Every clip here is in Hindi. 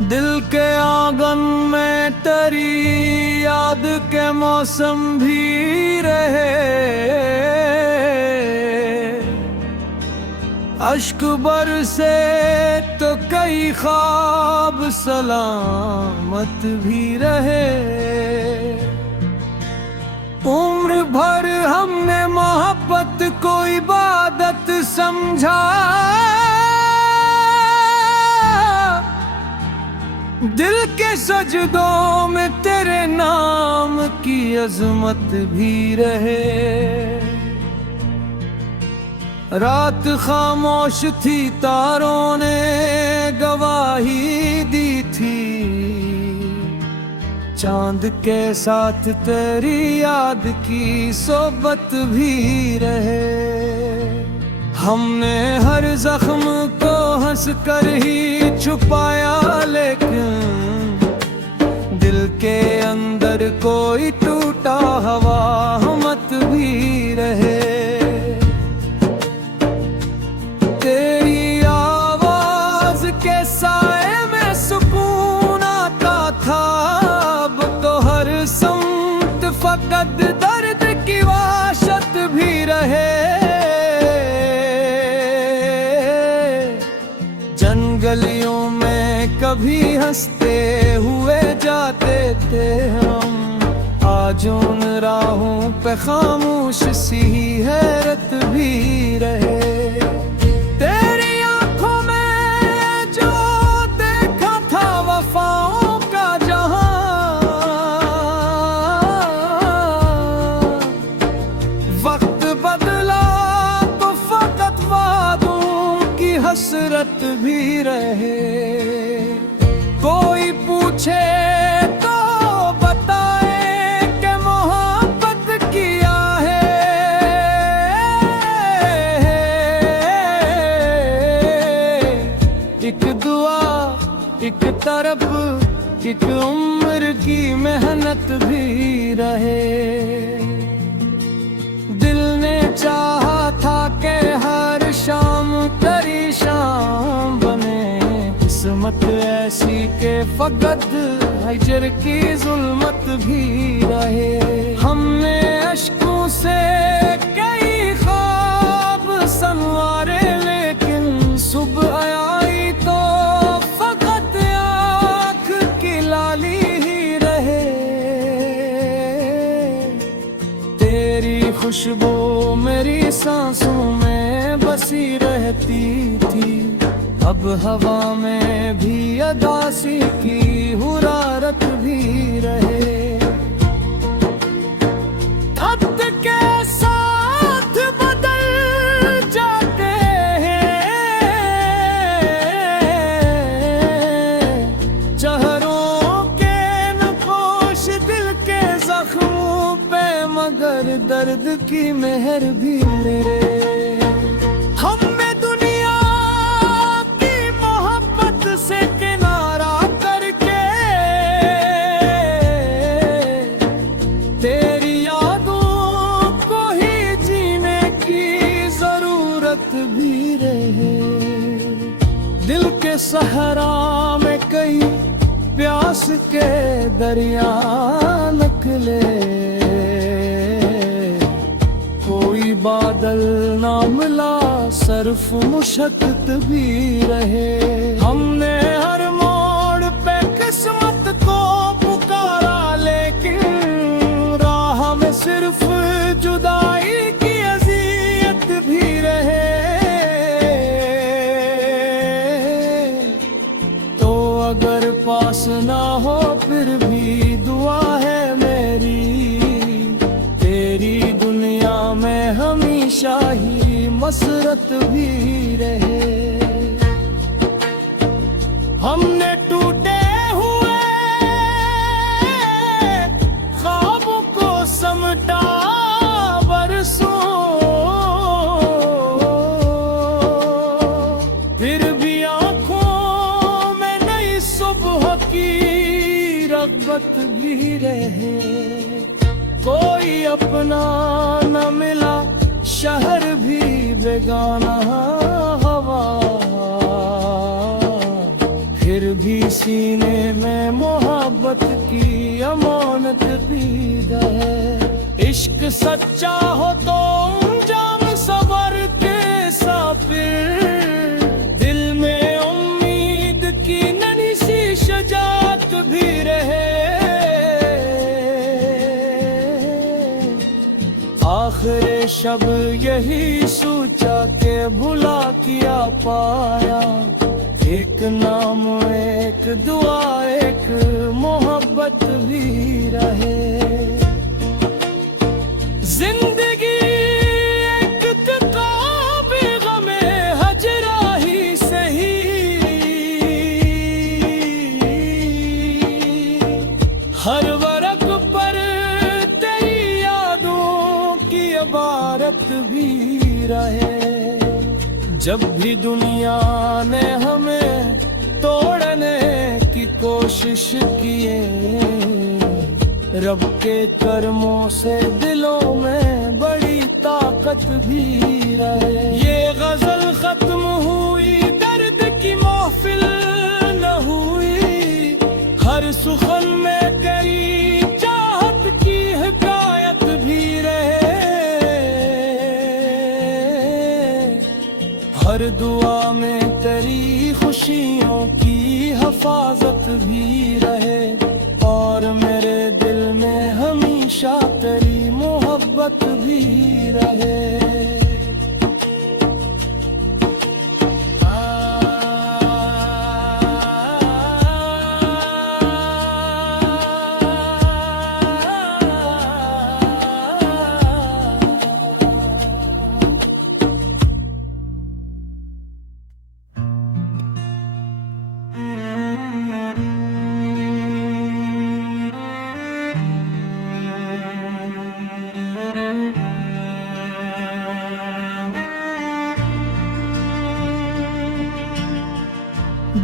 दिल के आंगन में तेरी याद के मौसम भी रहे, अश्क बरसे तो कई ख्वाब सलामत भी रहे। उम्र भर हमने मोहब्बत को इबादत समझा, दिल के सजदों में तेरे नाम की अजमत भी रहे। रात खामोश थी, तारों ने गवाही दी थी, चांद के साथ तेरी याद की सोबत भी रहे। हमने हर जख्म को हंस कर ही छुपाया, लेकिन दिल के अंदर कोई टूटा हवा मत भी रहे। तेरी आवाज के साए में सुकून आता था, अब तो हर समत फकत दर्द की वाशत भी रहे। गलियों में कभी हंसते हुए जाते थे हम, आज उन राहों पे खामोश सी हैरत भी रहे। तेरी आंखों में जो देखा था वफाओं का जहां, वक्त बदला तो फकत वादों की हसरत भी रहे। कोई पूछे तो बताए कि मोहब्बत किया है, एक दुआ एक तरफ एक उम्र की मेहनत भी रहे। दिल ने चाहा था कि हर शाम तेरी शाम बने, किस्मत ऐसी के फकत हिजर की जुल्मत भी रहे। हमने अश्कों से कई ख्वाब संवारे, लेकिन सुबह आई तो फकत आँख की लाली ही रहे। तेरी खुशबू मेरी सांसों में बसी रहती थी, अब हवा में भी अदासी की हुरारत भी रहे। वक्त के साथ बदल जाते हैं चेहरों के नक्श दिल के जख्मों पे, मगर दर्द की मेहर भी मेरे। दिल के सहरा में कई प्यास के दरिया निकले, कोई बादल ना मिला सर्फ मुशक्कत भी रहे। हमने हर मोड़ पे किस्मत को पुकारा, लेकिन राह में सिर्फ जुदाई की अज़ियत भी रहे। अगर पास ना हो फिर भी दुआ है मेरी, तेरी दुनिया में हमेशा ही मसरत भी रहे। हमने टूटे हुए ख्वाबों को समटा बरसों, फिर भी रग़बत भी रहे। कोई अपना न मिला, शहर भी बेगाना हवा, फिर भी सीने में मोहब्बत की अमानत भी रहे। इश्क सच्चा हो तो जाम सबर के साफिर, दिल में उम्मीद की नन्ही सी शजात भी रहे। आखिर शब यही सोचा के भुला किया पाया, एक नाम एक दुआ एक मोहब्बत भी रहे। जिंदगी एक किताब गमे हजरा ही सही, हर वरक पर तेरी यादों की इबारत भी रहे। जब भी दुनिया ने हमें तोड़ने की कोशिश किए, रब के कर्मों से दिलों में बड़ी ताकत भी रहे। ये गजल खत्म हुई दर्द की महफिल न हुई, हर सुखन में कई चाहत की हिकायत भी रहे। हर दुआ में तेरी खुशियों की हिफाजत भी रहे, और मेरे दिल में हमेशा तेरी मोहब्बत भी रहे।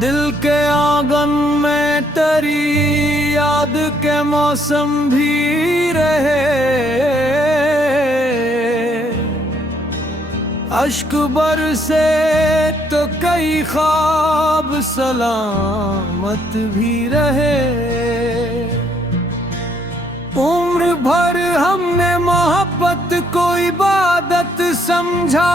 दिल के आंगन में तेरी याद के मौसम भी रहे। अश्क बरसे तो कई ख्वाब सलामत भी रहे। उम्र भर हमने मोहब्बत को इबादत समझा,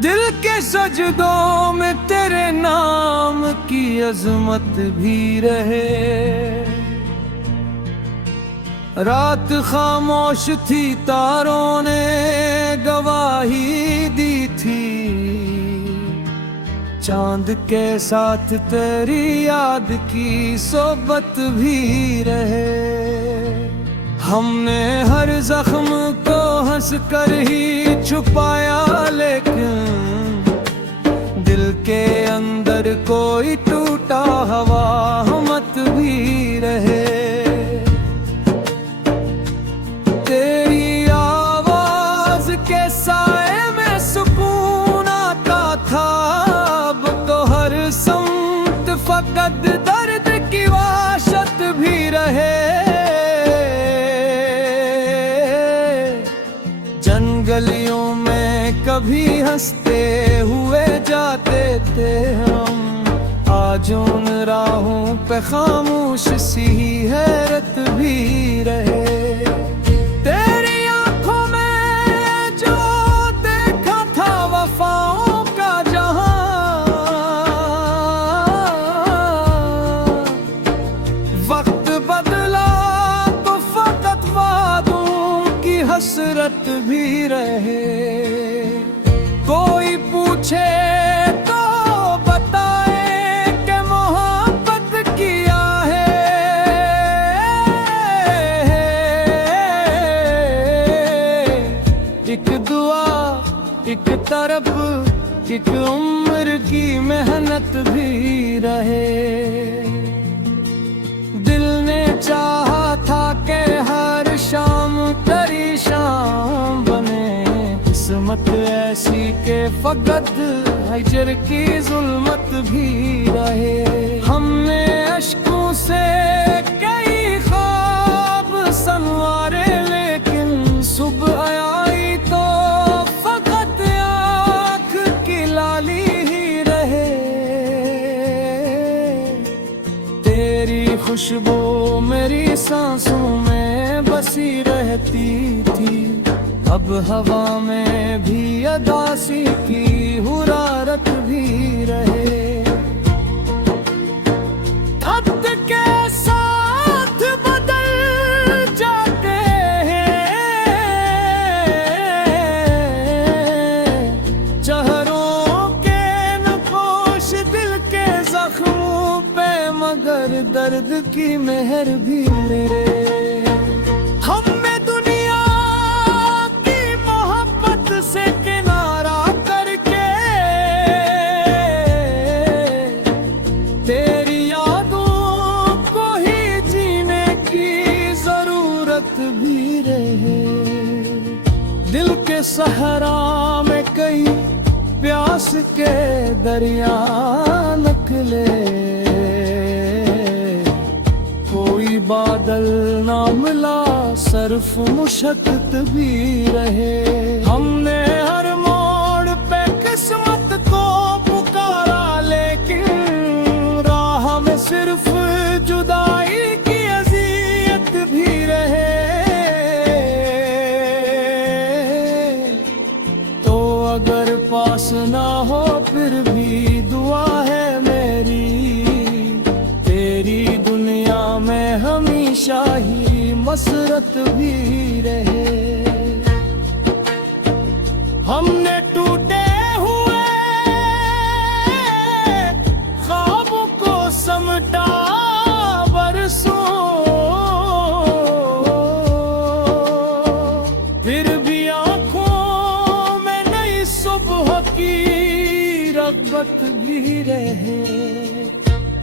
दिल के सजदों में तेरे नाम की अजमत भी रहे। रात खामोश थी तारों ने गवाही दी थी, चांद के साथ तेरी याद की सोबत भी रहे। हमने हर जख्म को हंस कर ही छुपाया, लेकिन दिल के अंदर कोई टूटा हवा मत भी रहे। तेरी आवाज के साए में सुकून आता था, अब तो हर समत फकत दर्द की वाशत भी रहे। गलियों में कभी हंसते हुए जाते थे हम, आज उन राहों पे खामोश सी हैरत भी रहे। तेरी आंखों में जो देखा था वफाओं का जहां, वक्त बदला तो फकत वादों की हसरत भी रहे। कोई पूछे तो बताए कि मोहब्बत किया है, एक दुआ एक तरफ एक उम्र की मेहनत भी रहे। दिल ने चाहा था कि हर शाम तेरी शाम बने, किस्मत ऐसी के फकत हिजर की जुल्मत भी रहे। हमने अश्कों से कई ख्वाब संवारे, लेकिन सुबह आई तो फकत आँख की लाली खुशबू मेरी सांसों में बसी रहती थी। अब हवा में भी अदासी की हुरारत भी रहे। खत के साथ बदल जाते हैं चेहरों के नक्काश दिल के जख्मों पे, मगर दर्द की मेहर भी मेरे। हम में दुनिया की मोहब्बत से किनारा करके तेरी यादों को ही जीने की जरूरत भी रहे। दिल के सहरा में कई प्यास के दरिया निकले, कोई बादल ना मिला सर्फ मुशक्कत भी रहे। हमने हर मोड़ पे किस्मत को पुकारा, लेकिन राह में सिर्फ जुदाई की अज़ियत भी रहे। तो अगर पास ना हो फिर भी दुआ है मेरी, तेरी दुनिया में हमेशा ही मसरत भी रहे। हमने टूटे हुए ख्वाबों को समटा बरसों, फिर भी आंखों में नई सुबह की रग़बत भी रहे।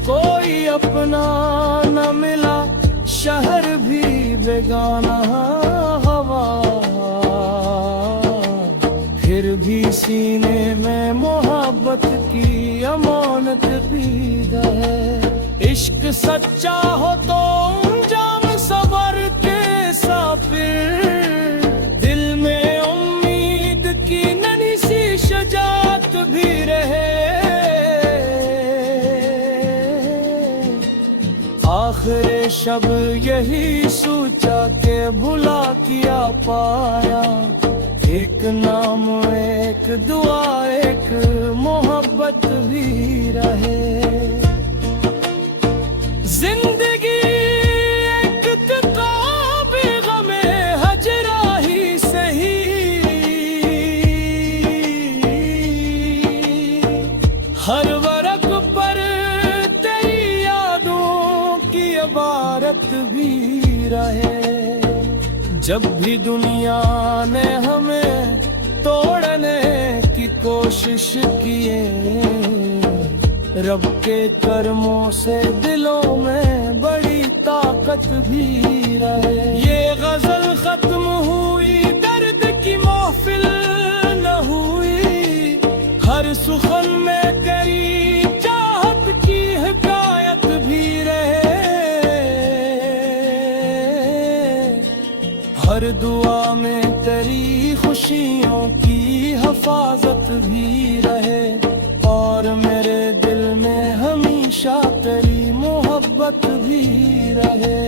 कोई अपना न मिला शहर भी बेगाना हवा, फिर भी सीने में मोहब्बत की अमानत भी है। इश्क सच्चा हो तो अंजाम सबर के साफिर, दिल में उम्मीद की नन्ही सी शजात भी रहे। आखिर शब यही सोचा के भुला किया पाया, एक नाम एक दुआ एक मोहब्बत भी रहे। जिंदगी एक किताब गमे हजरा ही सही, हर वरक पर तेरी यादों की इबारत भी रहे। जब भी दुनिया ने हमें तोड़ने की कोशिश किए, रब के कर्मों से दिलों में बड़ी ताकत भी रहे। ये गजल खत्म हुई दर्द की महफिल न हुई, हर सुखन में करी चाहत की हिकायत भी रहे। हर दुआ में तेरी खुशियों की हिफाजत भी रहे, और मेरे दिल में हमेशा तेरी मोहब्बत भी रहे।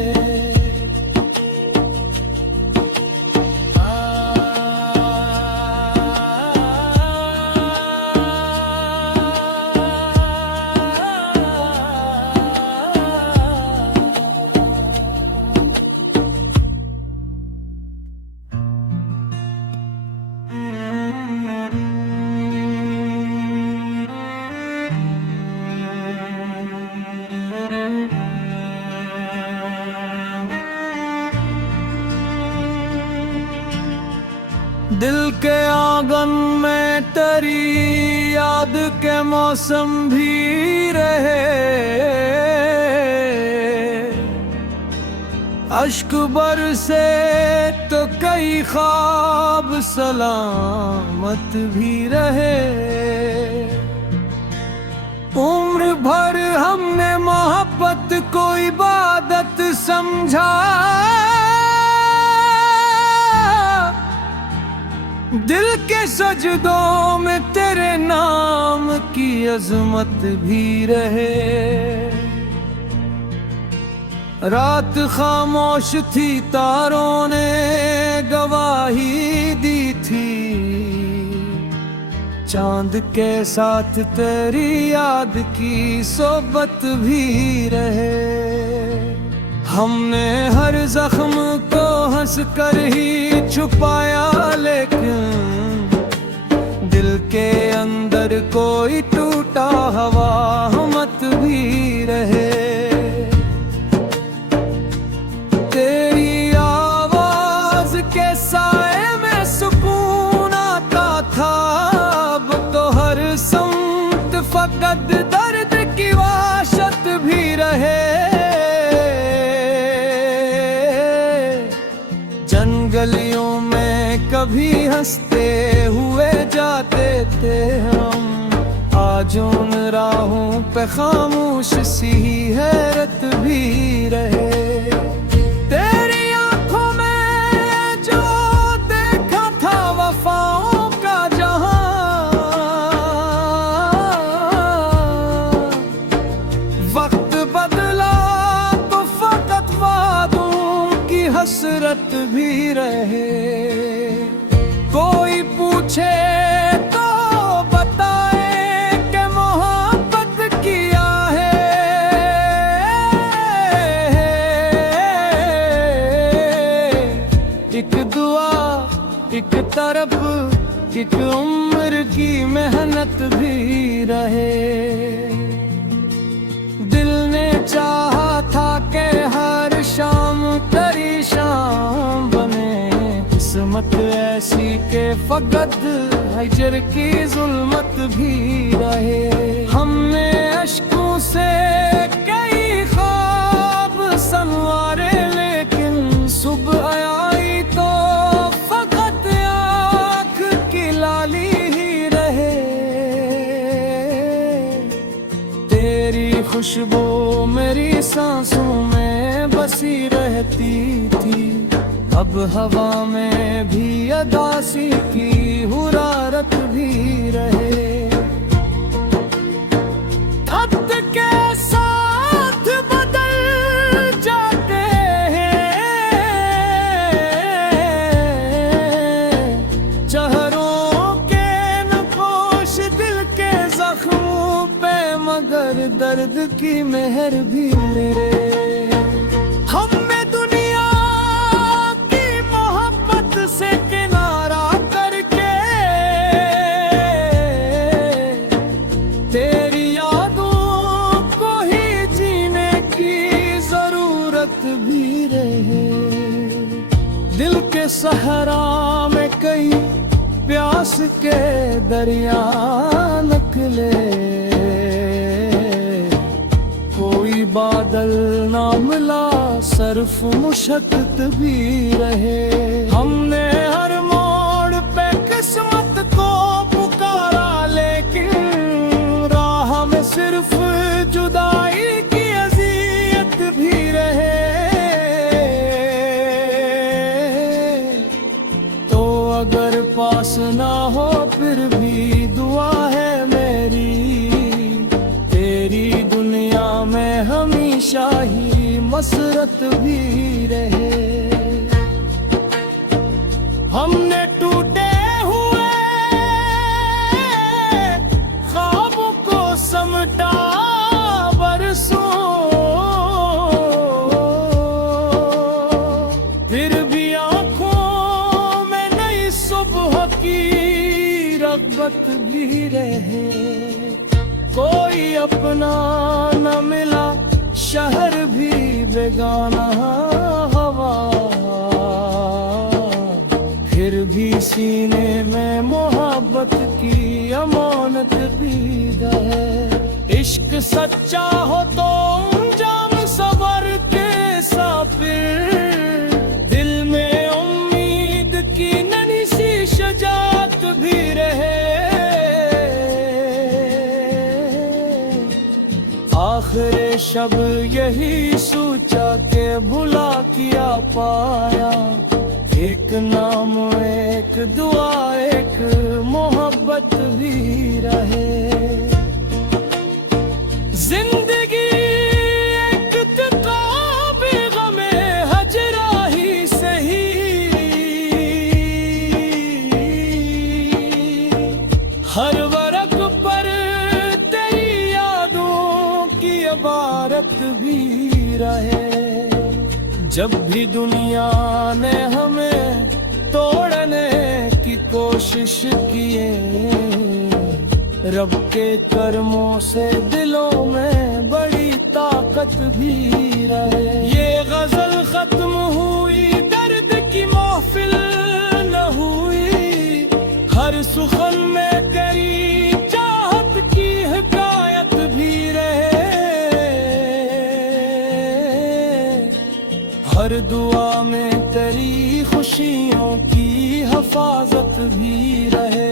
दिल के आंगन में तेरी याद के मौसम भी रहे, अश्क बरसे तो कई ख्वाब सलामत भी रहे। उम्र भर हमने मोहब्बत को इबादत समझा, दिल के सजदों में तेरे नाम की अजमत भी रहे। रात खामोश थी, तारों ने गवाही दी थी। चांद के साथ तेरी याद की सोबत भी रहे। हमने हर जख्म को हंस कर ही छुपाया, लेकिन दिल के अंदर कोई टूटा हवा मत भी रहे। तेरी आवाज के साए में सुकून आता था, अब तो हर समत फकत दर्द की वाशत भी रहे। गलियों में कभी हंसते हुए जाते थे हम, आज उन राहों पे खामोश सी हैरत भी रहे। तेरी आंखों में जो देखा था वफाओं का जहां, वक्त बदला तो फकत वादों की हसरत भी रहे। कोई पूछे तो बताए कि मोहब्बत किया है। एक दुआ, एक तरफ, एक उम्र की मेहनत भी रहे। दिल ने चाहा था कि हर शाम तेरी शाम बने, किस्मत ऐसी के फकत हिजर की जुल्मत भी रहे। हमने अश्कों से कई ख्वाब संवारे, लेकिन सुबह आई तो फकत आँख की लाली ही रहे। तेरी खुशबू मेरी सांसों में बसी रहती थी, अब हवा में भी अदासी की हुरारत भी रहे। वक्त के साथ बदल जाते हैं चेहरों के नक्श दिल के जख्मों पे, मगर दर्द की मेहर भी मेरे। से किनारा करके तेरी यादों को ही जीने की जरूरत भी रहे। दिल के सहरा में कई प्यास के दरिया निकले, कोई बादल ना मिला, सर्फ मुशक्कत भी रहे। हमने हर मोड़ पे किस्मत को पुकारा, लेकिन राह में सिर्फ जुदाई की अज़ियत भी रहे। तो अगर पास ना हो फिर भी दुआ है मेरी, तेरी दुनिया में हमेशा ही मसरत भी रहे। हमने टूटे हुए ख्वाबों को समटा बरसों, फिर भी आंखों में नई सुबह की रग़बत भी रहे। कोई अपना न मिला, शहर भी बेगाना हवा, फिर भी सीने में मोहब्बत की अमानत भी है। इश्क सच्चा हो तो अंजाम सबर के साफिर, दिल में उम्मीद की नन्ही सी शजात भी रहे। आखिर शब यही सोचा के भुला किया पाया, एक नाम एक दुआ एक मोहब्बत भी रहे। जिंदगी एक किताब हर वरक पर तेरी यादों की इबारत भी रहे। जब भी दुनिया ने हमें तोड़ने की कोशिश किए, रब के कर्मों से दिलों में बड़ी ताकत भी रहे। ये गजल खत्म हुई, दर्द की महफिल न हुई, हर सुखन में तेरी चाहत की हिकायत भी रहे। हर दुआ में तेरी खुशियों की हिफाजत भी रहे,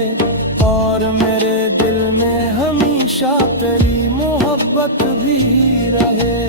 और मेरे दिल में हमेशा तेरी मोहब्बत भी रहे।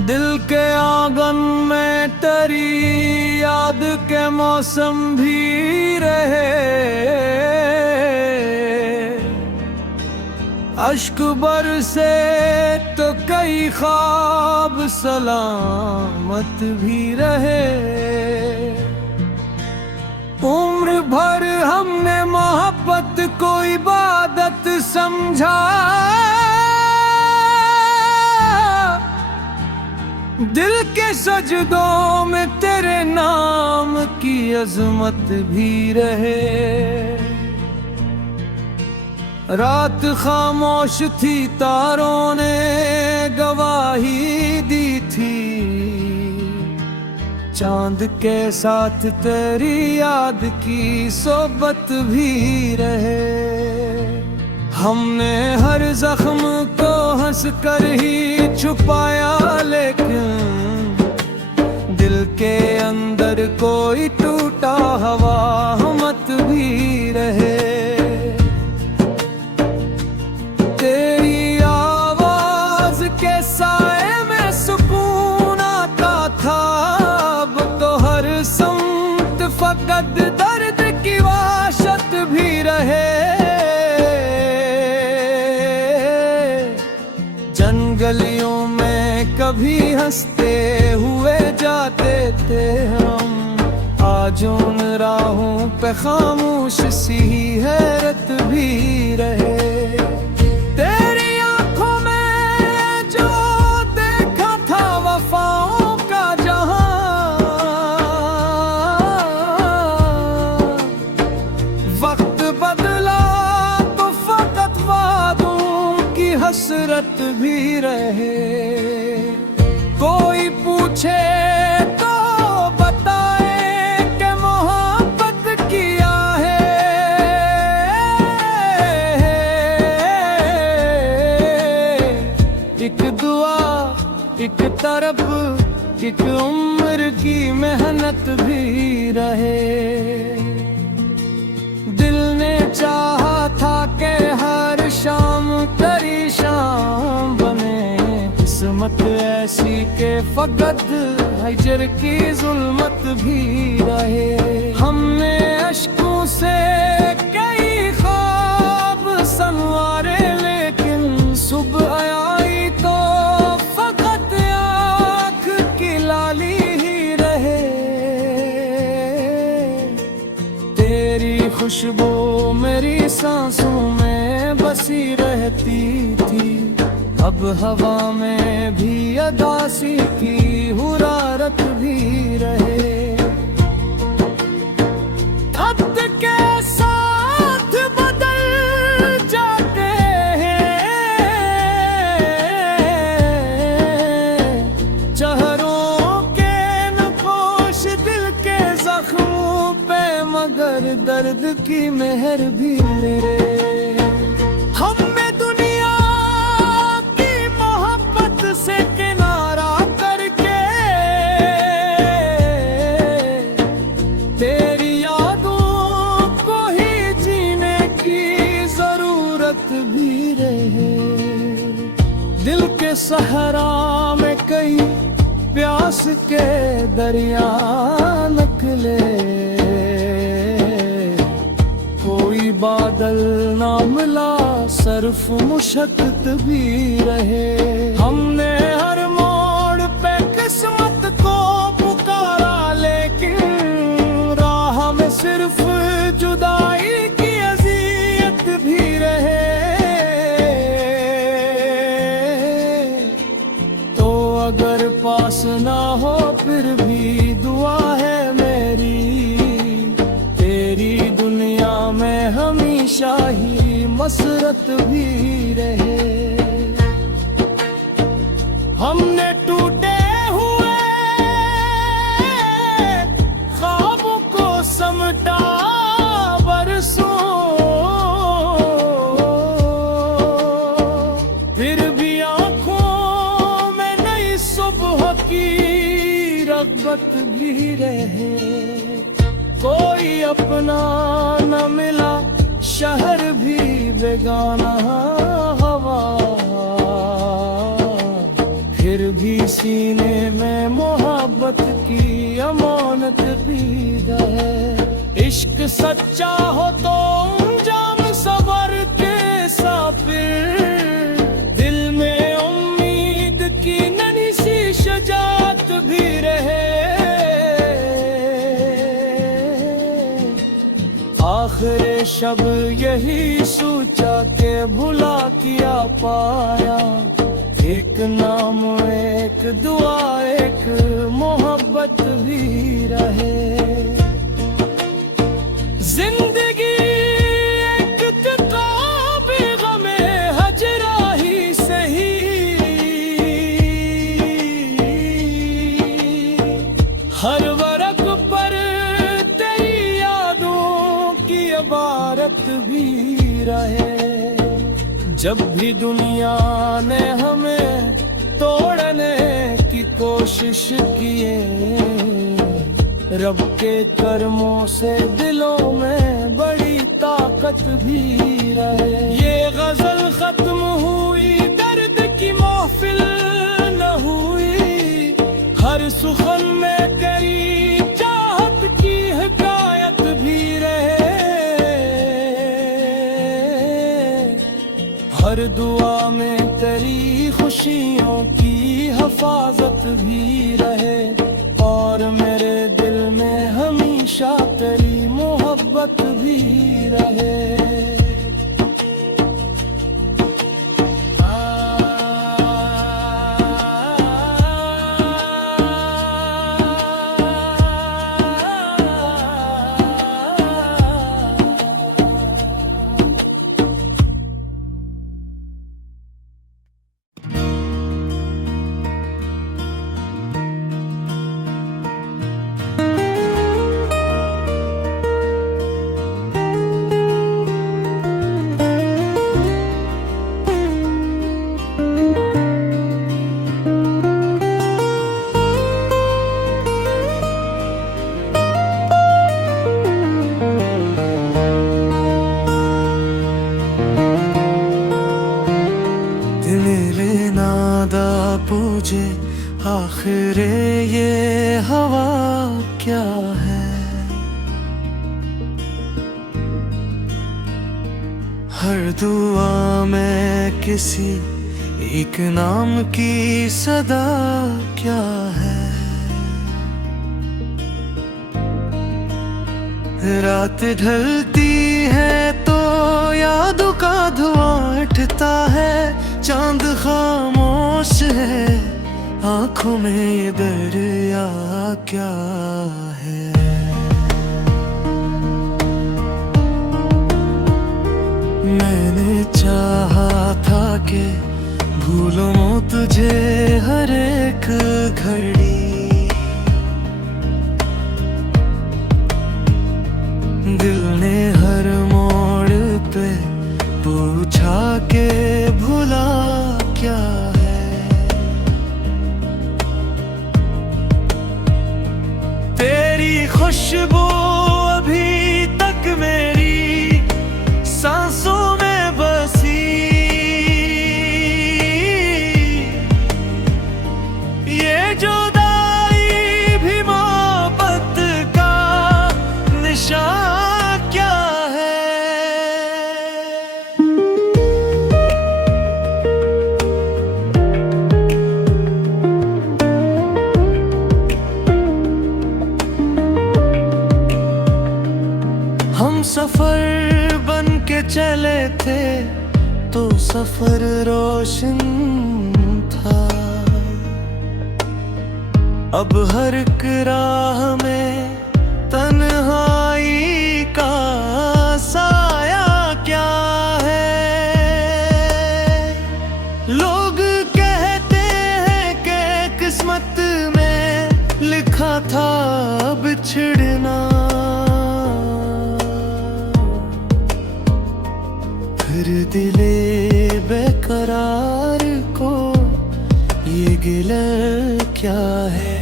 दिल के आंगन में तेरी याद के मौसम भी रहे, अश्क बरसे तो कई ख्वाब सलामत भी रहे। उम्र भर हमने मोहब्बत को इबादत समझा, दिल के सजदों में तेरे नाम की अजमत भी रहे। रात खामोश थी, तारों ने गवाही दी थी, चांद के साथ तेरी याद की सोबत भी रहे। हमने हर जख्म को हंस कर ही छुपाया, लेकिन दिल के अंदर कोई टूटा हवा मत भी रहे। तेरी आवाज के साए में सुकून आता था, अब तो हर समत फकत दर्द की वाशत भी रहे। गलियों में कभी हंसते हुए जाते थे हम, आज उन राहों पे खामोश सी हैरत भी रहे। तेरी आंखों में जो देखा था वफाओं का जहां, वक्त बदला तो फकत वादों की हसरत भी रहे। कोई पूछे तो बताए कि मोहब्बत किया है, एक दुआ एक तरफ एक उम्र की मेहनत भी रहे। दिल ने चाहा था कि हर शाम तेरी शाम बने, किस्मत ऐसी के फकत हिजर की जुल्मत भी रहे। हमने अश्कों से कई ख्वाब संवारे, लेकिन सुबह आई तो फकत आँख की लाली ही रहे। तेरी खुशबू मेरी सांसों में बसी रहती थी, अब हवा में भी अदासी की हुरारत भी रहे। वक्त के साथ बदल जाते हैं चेहरों के नक्श दिल के जख्मों पे, मगर दर्द की मेहर भी मेरे। से किनारा करके हमने सहरा में कई प्यास के दरिया निकले, कोई बादल ना मिला सर्फ मुशक्कत भी रहे। हमने हर मोड़ पे किस्मत को पुकारा, लेकिन राह में सिर्फ जुदाई की अज़ियत भी रहे। तो अगर पास ना हो फिर भी दुआ है मेरी, तेरी दुनिया में हमेशा ही मसरत भी रहे। हमने टूटे हुए ख्वाबों को समटा बरसों, फिर भी आंखों में नई सुबह की रग़बत भी रहे। कोई अपना न मिला शहर भी बेगाना हवा, फिर भी सीने में मोहब्बत की अमानत भी है। इश्क सच्चा हो तो अंजाम सबर के साफिर, दिल में उम्मीद की नन्ही सी शजात भी रहे। आखिर शब यही सोचा के भुला किया पाया, एक नाम एक दुआ एक मोहब्बत भी रहे। जिंदगी एक किताब गमे हजरा ही सही, हर वरक पर तेरी यादों की इबारत भी रहे। जब भी दुनिया ने हमें तोड़ने की कोशिश किए, रब के कर्मों से दिलों में बड़ी ताकत भी रहे। ये गजल खत्म हुई दर्द की महफिल न हुई, हर सुखन में तेरी चाहत की हिकायत भी रहे। हर दुआ में तेरी खुशियों की हिफाजत भी रहे, और मेरे दिल में हमेशा तेरी मोहब्बत भी रहे। पूछे आखिर ये हवा क्या है, हर दुआ में किसी एक नाम की सदा क्या है। रात ढलती है तो यादों का धुआं उठता है, चांद खामोश है आंखों में ये दरिया क्या है। मैंने चाहा था कि भूलूं तुझे हर एक घड़ी, दिल ने हर मोड़ पे पूछा के भुला क्या है। तेरी सफर बन के चले थे तो सफर रोशन था। अब हर एक राह में तन्हाई का साया क्या है। लोग कहते हैं कि किस्मत में लिखा था बिछड़ना, फिर दिले बेकरार को ये गिला क्या है।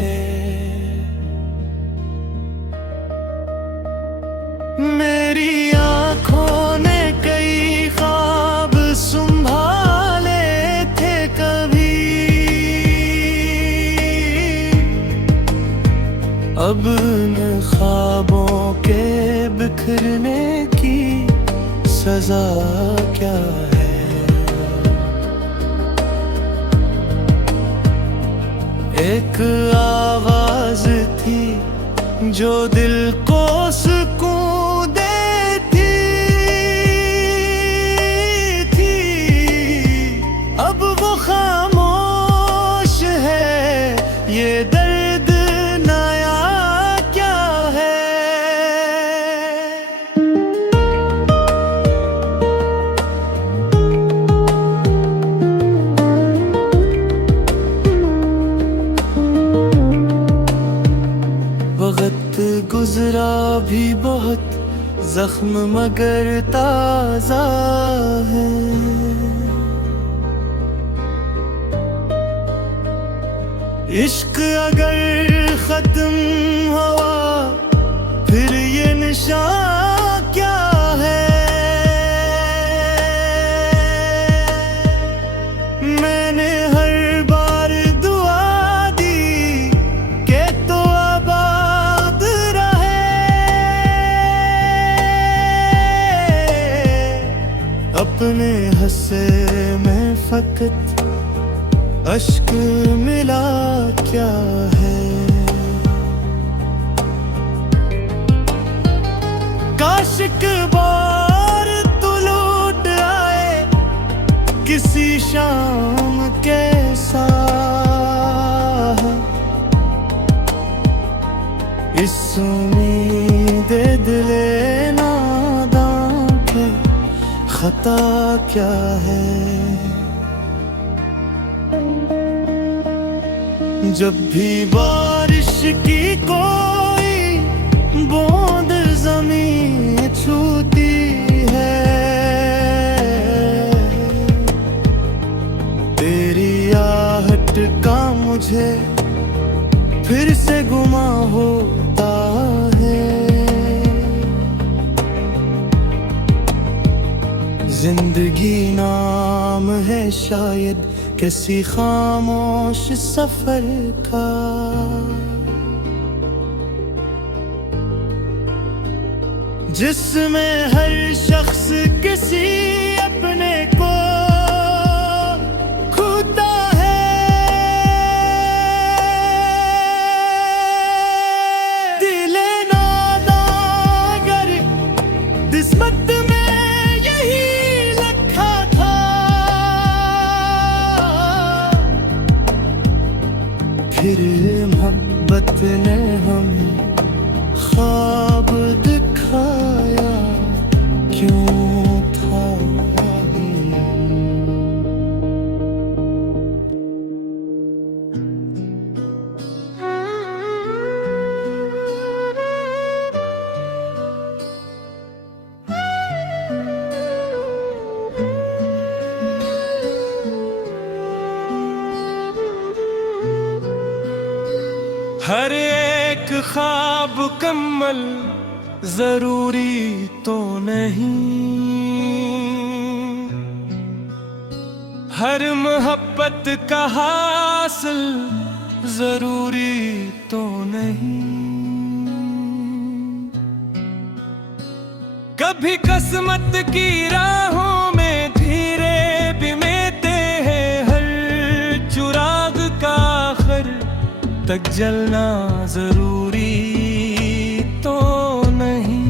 मेरी आँखों ने कई ख्वाब संभाले थे कभी, अब उन ख्वाबों के बिखरने की सजा क्या है। एक आवाज थी जो दिल को सुकून देती थी, अब वो खामोश है। ये दर्द नया क्या है। वक्त गुजरा भी बहुत जख्म मगर ताजा है। इश्क अगर खत्म हुआ फिर ये निशान क्या है। मैंने हर बार दुआ दी कि तो आबाद रहे, अपने हंसे में फकत अश्क मिला क्या है। काश एक बार तू लौट आए किसी शाम के साथ, इस उम्मीद दिले नादां के खता क्या है। जब भी बारिश की कोई बूंद ज़मीं छूती है, तेरी आहट का मुझे फिर से गुमा होता है। जिंदगी नाम है शायद किसी खामोश सफर का, जिसमें हर शख्स किसी अपने को खोता है। दिले नादा अगर किस्मत में यही लिखा था, फिर मोहब्बत ने हमें ख्वाब दिखाया क्यों था। हर एक ख्वाब कम्मल जरूरी तो नहीं, हर मोहब्बत का हासिल जरूरी तो नहीं। कभी किस्मत की राहों में धीरे भी मिलते हैं, हर चुराग का आखिर तक जलना जरूरी तो नहीं।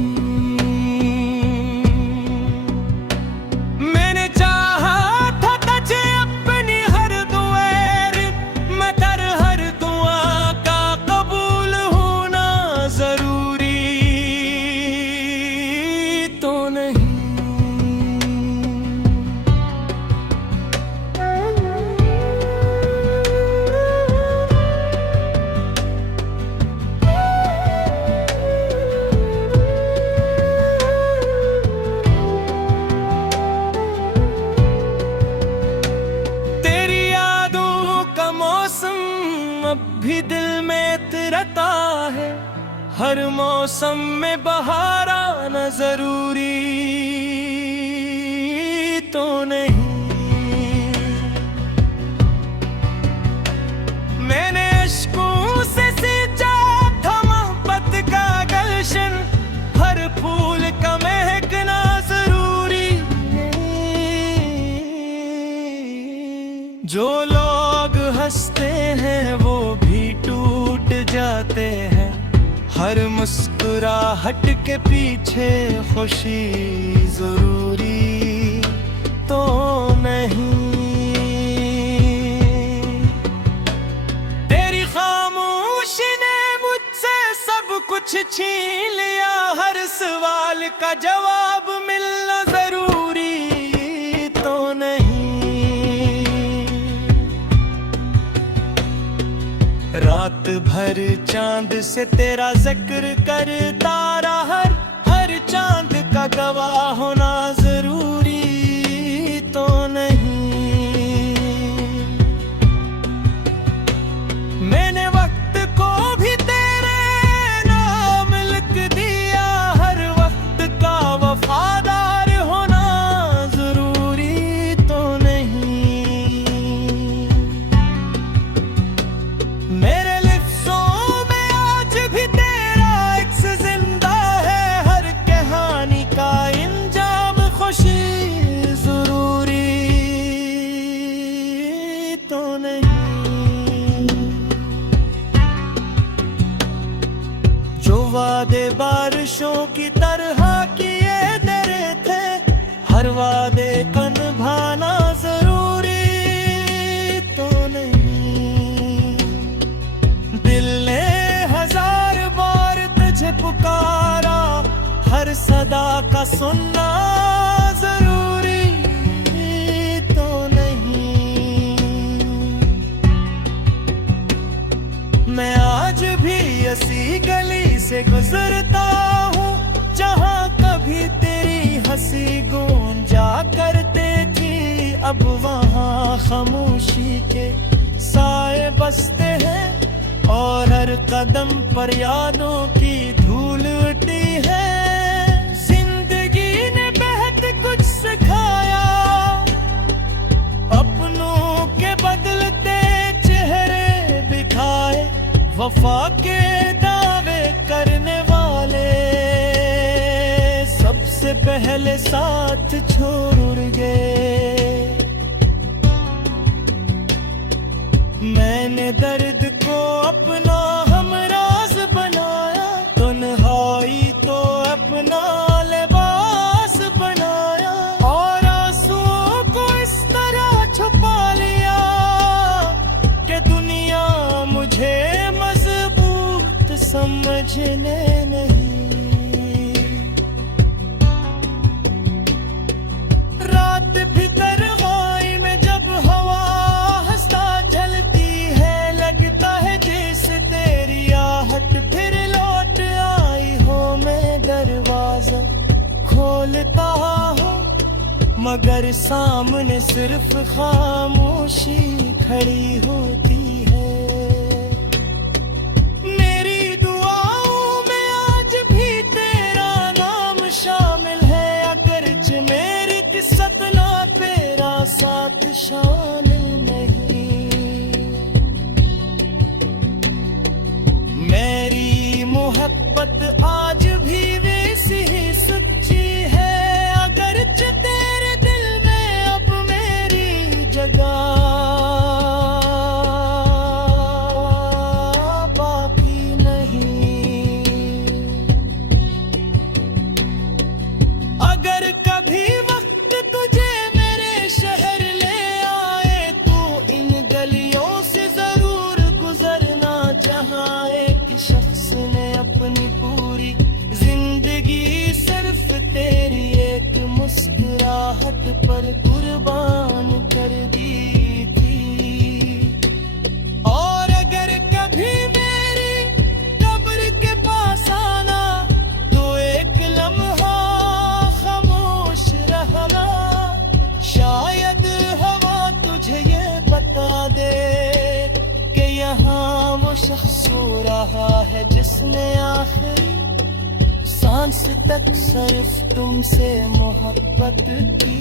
हर मौसम में बहार आना जरूरी तो नहीं। मैंने अश्कों से सींचा था मोहब्बत का गलशन, हर फूल का महकना जरूरी। जो लोग हंसते हैं वो भी टूट जाते हैं, हर मुस्कुराहट के पीछे खुशी जरूरी तो नहीं। तेरी खामोशी ने मुझसे सब कुछ छीन लिया, हर सवाल का जवाब मिलना जरूरी तो नहीं। रात भर चांद से तेरा जिक्र करता रहा, हर चांद का गवाह होना जरूरी तो नहीं। मैंने वक्त को भी तेरे नाम लिख दिया, हर वक्त का वफादार होना जरूरी तो नहीं। मेरे वादे बारिशों की तरह किए तेरे थे, हर वादे को निभाना जरूरी तो नहीं। दिल ने हजार बार तुझे पुकारा, हर सदा का सुनना जरूरी तो नहीं। मैं आज भी ऐसी गली से गुजरता हूँ जहाँ कभी तेरी हंसी गूंजा करते थी, अब वहाँ खामोशी के साए बसते हैं और हर कदम पर यादों की धूल उठी है। जिंदगी ने बहुत कुछ सिखाया, अपनों के बदलते चेहरे दिखाए, वफा के दावे करने वाले सबसे पहले साथ छोड़ गए। मैंने दर्द को अपना हमराज बनाया, तन्हाई तो अपना लिबास बनाया, और आंसुओं को इस तरह छुपा लिया कि दुनिया मुझे समझने नहीं। रात भीतर गाय में जब हवा हंसता जलती है, लगता है जैसे तेरी आहट फिर लौट आई हो। मैं दरवाजा खोलता हूँ मगर सामने सिर्फ खामोशी खड़ी होती है। साथ शामिल नहीं, मेरी मोहब्बत आज भी वैसी ही सच्ची है, अगरचे तेरे दिल में अब मेरी जगह बाकी नहीं। अगर कभी वक्त तुझे शहर ले आए तो इन गलियों से जरूर गुजरना, जहाँ एक शख्स ने अपनी पूरी जिंदगी सिर्फ तेरी एक मुस्कुराहट पर कुर्बान कर दी थी। और अगर कभी मेरी कब्र के पास आना तो एक लम्हा खामोश रहना, शायद हवा तुझे ये बता दे कि यहाँ वो शख्स सो रहा है जिसने आखिरी सांस तक सिर्फ तुमसे मोहब्बत की।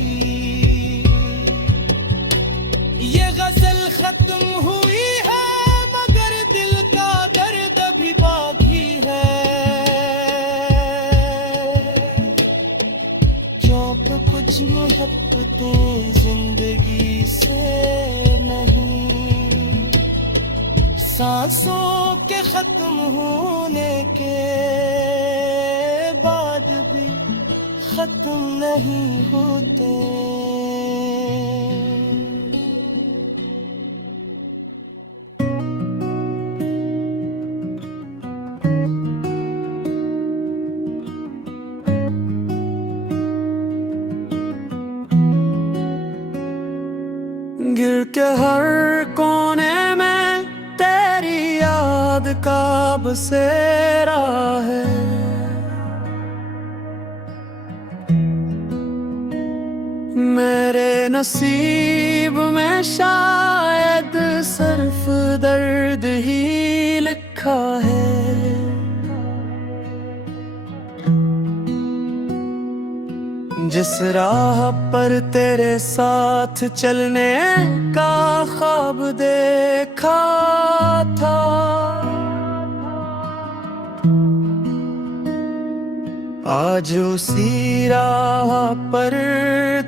ये गजल खत्म हुई है मगर दिल का दर्द भी बाकी है। चौप कुछ मोहब्बतें जिंदगी से नहीं, सांसों के खत्म होने के बाद भी खत्म नहीं होते। गिर के हर कोने में तेरी याद का बसेरा है। मेरे नसीब में शायद सिर्फ दर्द ही लिखा है। जिस राह पर तेरे साथ चलने का ख्वाब देखा था, आज उसी राह पर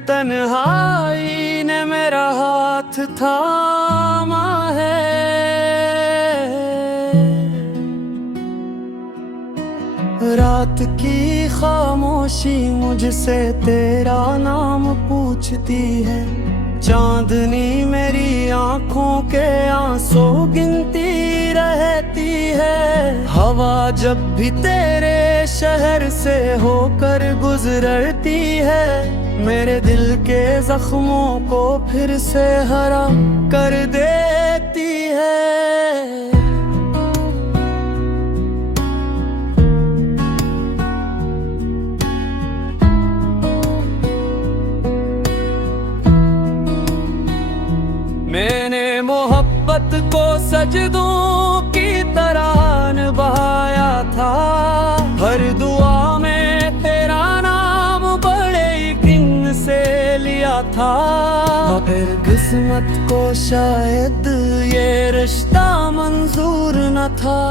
तन्हाई ने मेरा हाथ थामा है। रात की खामोशी मुझसे तेरा नाम पूछती है। चांदनी मेरी आंखों के आंसू गिनती रहती है। हवा जब भी तेरे शहर से होकर गुजरती है, मेरे दिल के जख्मों को फिर से हरा कर देती है। मैंने मोहब्बत को सजदों की तरह निभाया था। हर दुआ में तेरा नाम बड़े यकीन से लिया था। मगर किस्मत को शायद ये रिश्ता मंजूर न था,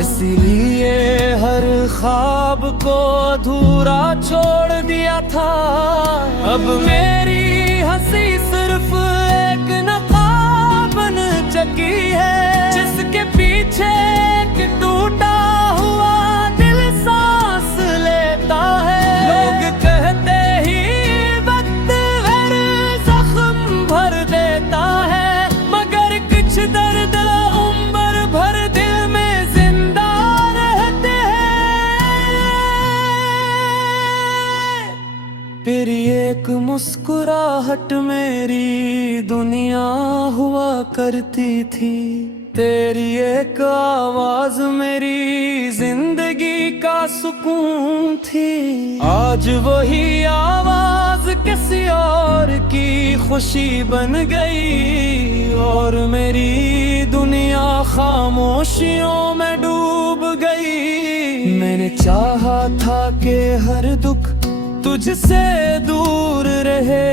इसलिए हर ख्वाब को अधूरा छोड़ दिया था। अब मेरी हंसी सिर्फ एक नकाब बन चुकी है, जिसके पीछे एक टूटा हुआ दिल सांस लेता है। लोग कहते ही वक्त हर जख्म भर देता है, मगर कुछ दर्द उम्र भर दिल में जिंदा रहते हैं। फिर एक मुस्कुराहट मेरी दुनिया हुआ करती थी, तेरी एक आवाज मेरी जिंदगी का सुकून थी। आज वही आवाज किसी और की खुशी बन गई, और मेरी दुनिया खामोशियों में डूब गई। मैंने चाहा था कि हर दुख तुझसे दूर रहे,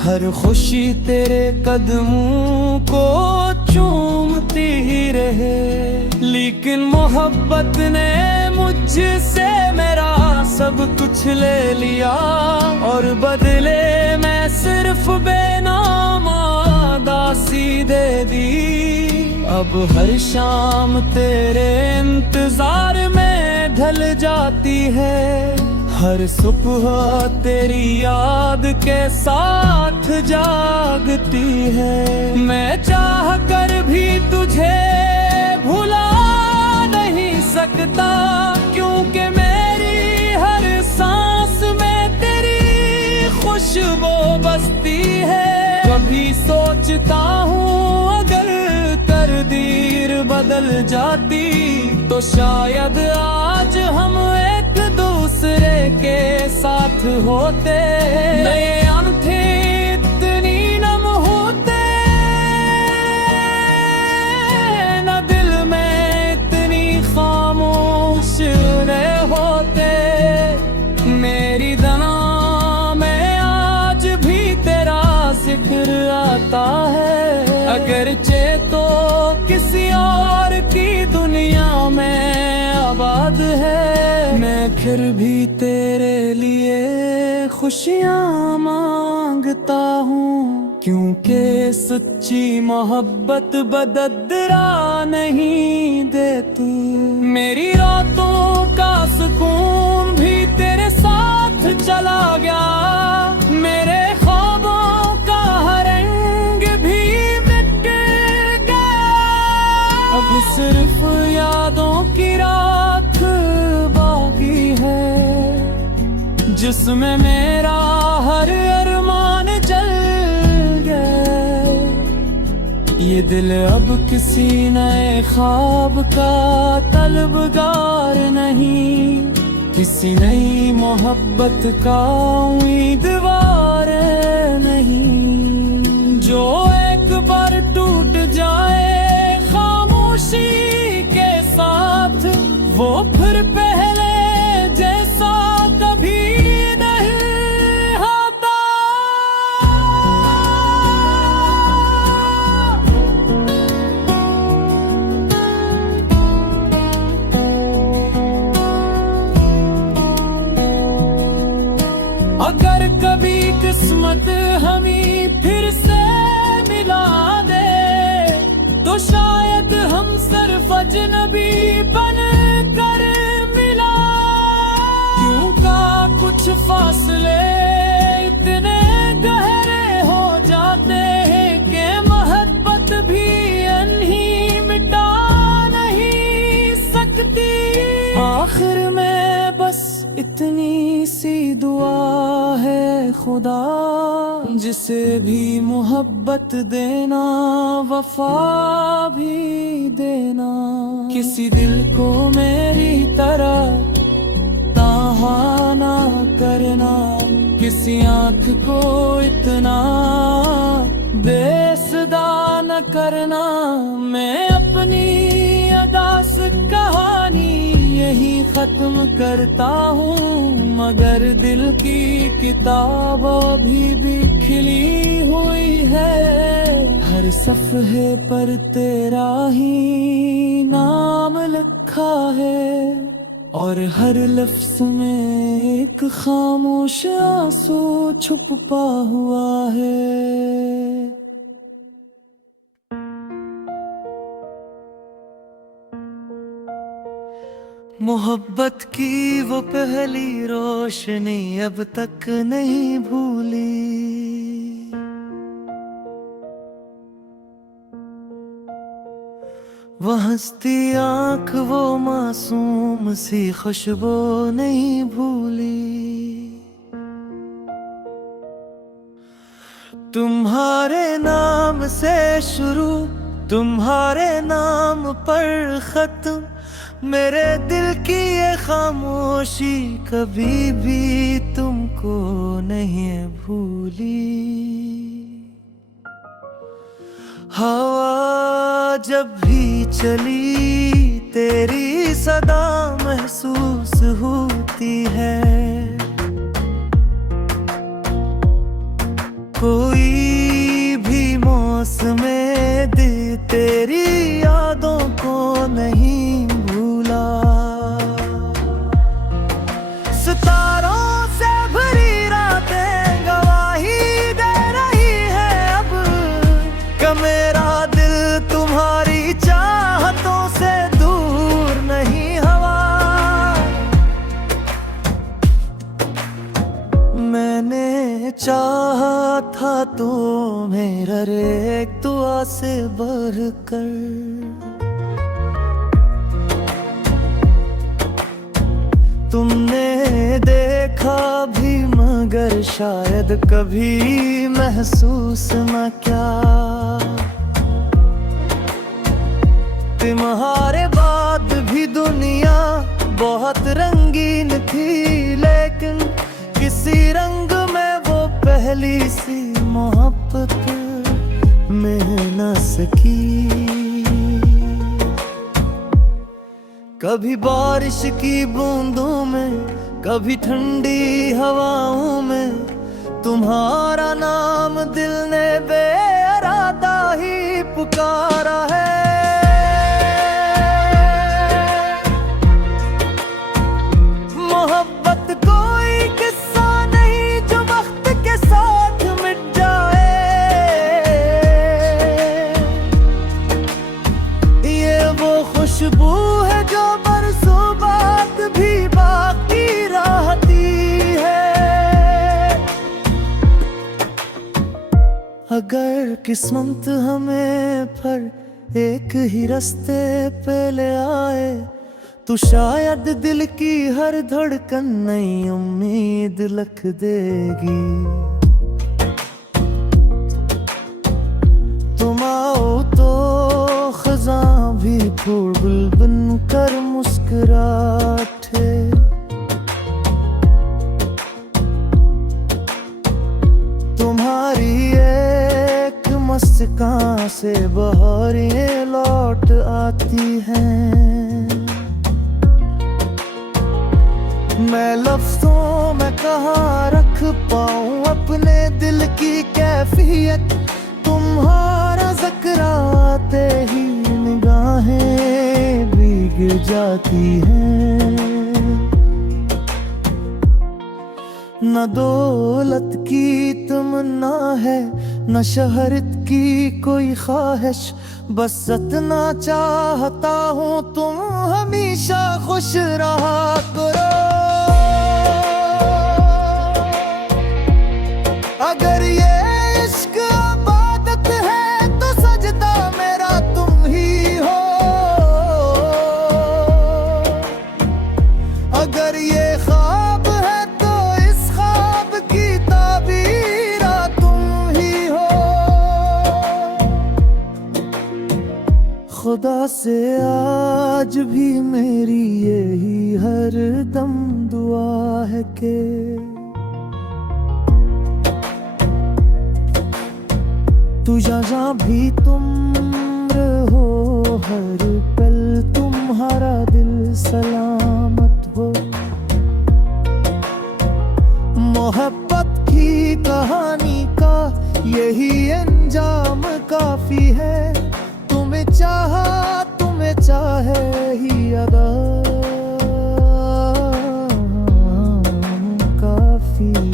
हर खुशी तेरे कदमों को चूमती रहे। लेकिन मोहब्बत ने मुझसे मेरा सब कुछ ले लिया, और बदले मैं सिर्फ बेनाम दासी दे दी। अब हर शाम तेरे इंतजार में ढल जाती है, हर सुबह तेरी याद के साथ जागती है। मैं चाह कर भी तुझे भुला नहीं सकता, क्योंकि मेरी हर सांस में तेरी खुशबू बसती है। कभी सोचता हूँ अगर तकदीर बदल जाती, तो शायद आज हम एक दूसरे के साथ होते। नए आंखें इतनी नम होते, न दिल में लगता है। अगरचे तो किसी और की दुनिया में आबाद है, मैं फिर भी तेरे लिए खुशियाँ मांगता हूँ, क्योंकि सच्ची मोहब्बत बददरा नहीं देती। मेरी रातों का सुकून भी तेरे साथ चला गया, मेरे ख्वाबों का हर रंग भी मिट गया। अब सिर्फ यादों की राख बाकी है, जिसमें मेरा हर अरमान जल गया। ये दिल अब किसी नए ख्वाब का तलबगार नहीं, किसी नई मोहब्बत का उम्मीदवार नहीं। जो एक बार टूट जाए खामोशी के साथ, वो फिर पहले जैसा कभी नहीं होता। अगर कभी किस्मत हमें फिर से मिला दे, तो शायद हम सिर्फ अजनबी बन कर मिला। क्यों का कुछ फासले इतने गहरे हो जाते हैं कि मोहब्बत भी अनही मिटा नहीं सकती। आखिर में बस इतनी सी दुआ है खुदा, जिसे भी मोहब्बत देना वफा भी देना। किसी दिल को मेरी तरह ताहा ना करना, किसी आँख को इतना बेसदा न करना। मैं अपनी अदास कहानी यही खत्म करता हूँ, मगर दिल की किताब अभी भी खिली हुई है। हर सफ़हे पर तेरा ही नाम लिखा है, और हर लफ्ज़ में एक खामोश आंसू छुपा हुआ है। मोहब्बत की वो पहली रोशनी अब तक नहीं भूली, वो हंसती आँख वो मासूम सी खुशबू नहीं भूली। तुम्हारे नाम से शुरू, तुम्हारे नाम पर खत्म, मेरे दिल की ये खामोशी कभी भी तुमको नहीं भूली। हवा जब भी चली तेरी सदा महसूस होती है, कोई भी मौसमे दिल तेरी यादों को नहीं भूला। सितारों से भरी रातें गवाही दे रही है अब, कि मेरा दिल तुम्हारी चाहतों से दूर नहीं हवा। मैंने चाहा था तो मेरा एक दुआ से बढ़कर, तुमने देखा भी मगर शायद कभी महसूस न क्या। तुम्हारे बाद भी दुनिया बहुत रंगीन थी, लेकिन किसी रंग में वो पहली सी मोहब्बत मिल न सकी। कभी बारिश की बूंदों में, कभी ठंडी हवाओं में, तुम्हारा नाम दिल ने बेआराम पुकारा है। मोहब्बत कोई किस्सा नहीं जो वक्त के साथ मिट जाए, ये वो खुशबू है जो बरसों बाद भी बाकी रहती है। अगर किस्मत हमें फिर एक ही रास्ते पे ले आए, तो शायद दिल की हर धड़कन नई उम्मीद लिख देगी। तुम आओ तो खज़ां भी फूल बनकर मुस्कुराते, तुम्हारी एक मुस्कान से बहारें लौट आती हैं। मैं लफ्ज़ों में कहाँ रख पाऊँ अपने दिल की कैफियत, तुम्हारा ज़िक्र आते ही निगाहें भीग जाती हैं। न दौलत की तमन्ना है, न शहरत की कोई ख्वाहिश, बस इतना चाहता हूँ तुम हमेशा खुश रहा करो। अगर ये इश्क इबादत है तो सजदा मेरा तुम ही हो, अगर ये ख्वाब है तो इस ख्वाब की ताबीर तुम ही हो। खुदा से आज भी मेरी यही हर दम दुआ है कि तू जहाँ भी तुम रहो, हर पल तुम्हारा दिल सलामत हो। मोहब्बत की कहानी का यही अंजाम काफी है, तुम्हें चाहे ही अदा काफी है।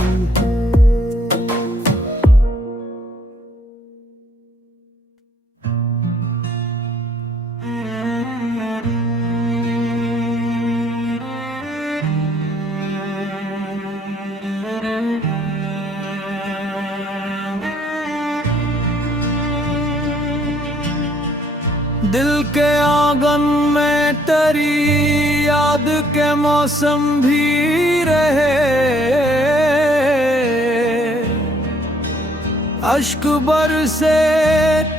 दिल के आंगन में तेरी याद के मौसम भी रहे, अश्क बरसे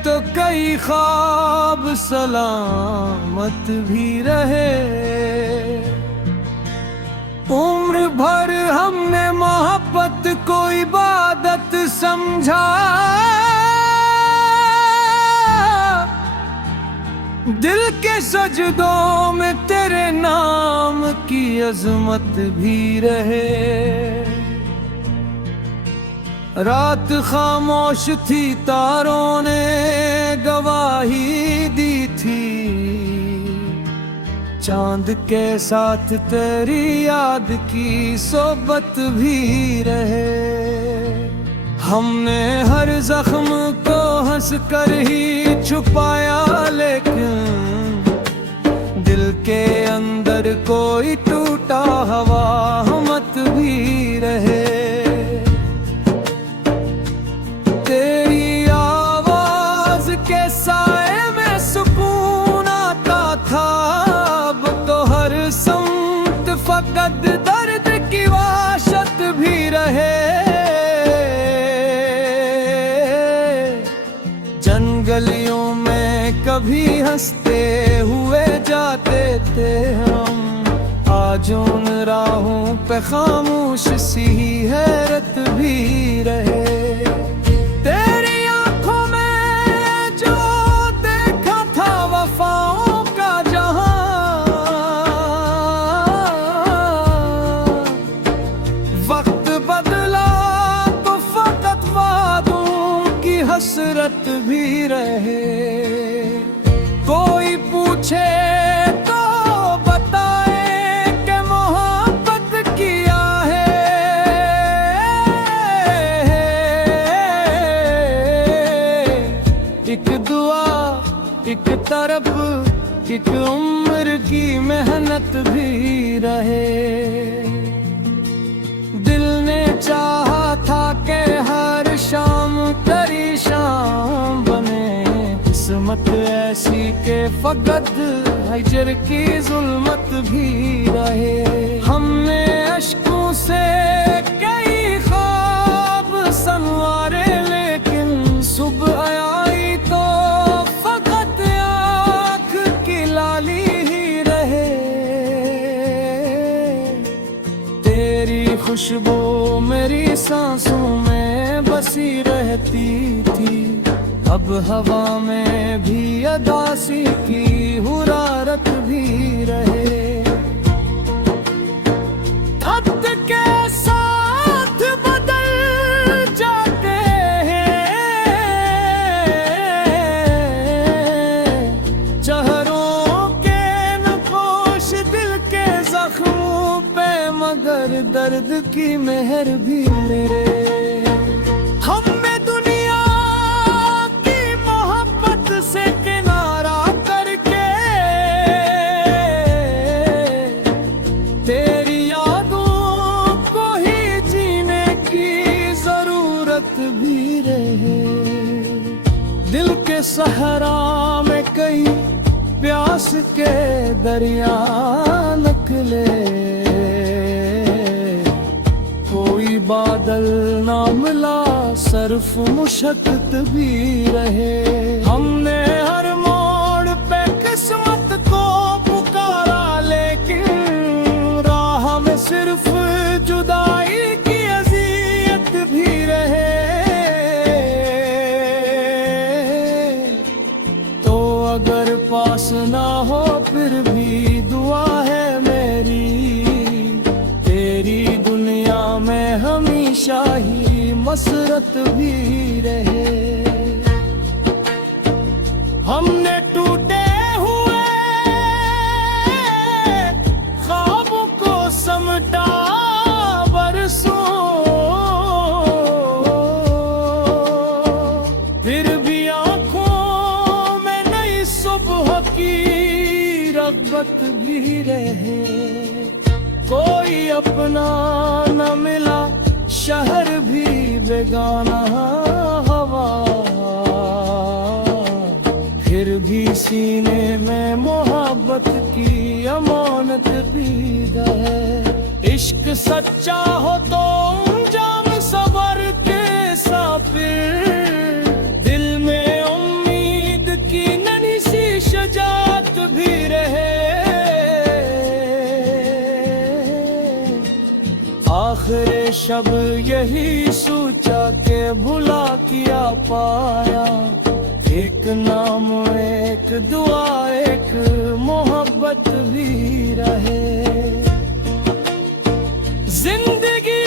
तो कई ख्वाब सलामत भी रहे। उम्र भर हमने मोहब्बत को इबादत समझा, दिल के सजदों में तेरे नाम की अजमत भी रहे। रात खामोश थी, तारों ने गवाही दी थी, चांद के साथ तेरी याद की सोबत भी रहे। हमने हर जख्म को हंस कर ही छुपाया, लेकिन दिल के अंदर कोई टूटा हवा मत भी रहे। तेरी आवाज के साए में सुकून आता था, अब तो हर समत फकत दर्द की वाशत भी रहे। गलियों में कभी हंसते हुए जाते थे हम, आज उन राहों पे खामोश सी हैरत भी रहे। तेरी आंखों में जो देखा था वफाओं का जहां, वक्त बदला तो फकत वादों की हसरत भी रहे। एक उम्र की मेहनत भी रहे। दिल ने चाहा था कि हर शाम तेरी शाम बने, किस्मत ऐसी के फकत हिजर की जुल्मत भी रहे। हमने अश्कों से कई ख्वाब संवारे, लेकिन सुबह आई तो फकत आँख की लाली ही रहे। तेरी खुशबू मेरी सांसों में बसी रहती थी, अब हवा में भी अदासी की हुरारत भी रहे। खत के साथ बदल जाते हैं चेहरों के नक्श दिल के जख्मों पे, मगर दर्द की मेहर भी मेरे। दिल के सहरा में कई प्यास के दरिया निकले, कोई बादल ना मिला सिर्फ मुशक्कत भी रहे। हमने हर मोड़ पे किस्मत को पुकारा, लेकिन राह में सिर्फ जुदाई की अज़ियत भी रहे। अगर पास ना हो फिर भी दुआ है मेरी, तेरी दुनिया में हमेशा ही मसरत भी रहे। हमने टूटे हुए ख्वाबों को समटा बरसों, फिर भी सुबह की रग़बत भी रहे। कोई अपना न मिला, शहर भी बेगाना हवा, फिर भी सीने में मोहब्बत की अमानत भी है। इश्क सच्चा हो तो जान सबर के साफिर, दिल में उम्मीद की जात भी रहे। आखिर शब यही सोचा के भुला किया पाया, एक नाम एक दुआ एक मोहब्बत भी रहे। जिंदगी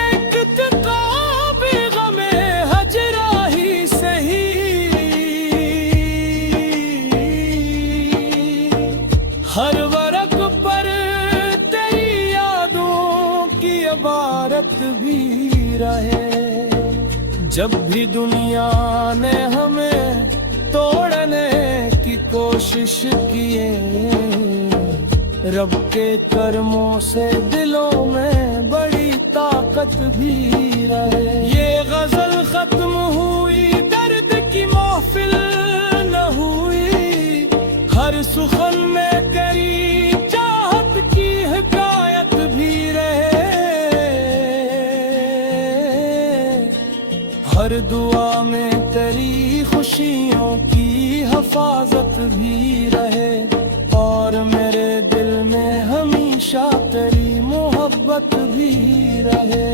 एक किताब गमे हजरा ही सही, हर वरक पर तेरी यादों की इबारत भी रहे। जब भी दुनिया ने हमें तोड़ने की कोशिश किए, रब के कर्मों से दिलों में बड़ी ताकत भी रहे। ये गजल खत्म हुई, दर्द की महफिल न हुई, हर सुखन में करी चाहत की हिकायत भी रहे। हर दुआ में तेरी खुशियों की हिफाजत भी रहे, और मेरे दिल में हमेशा तेरी मोहब्बत भी रहे।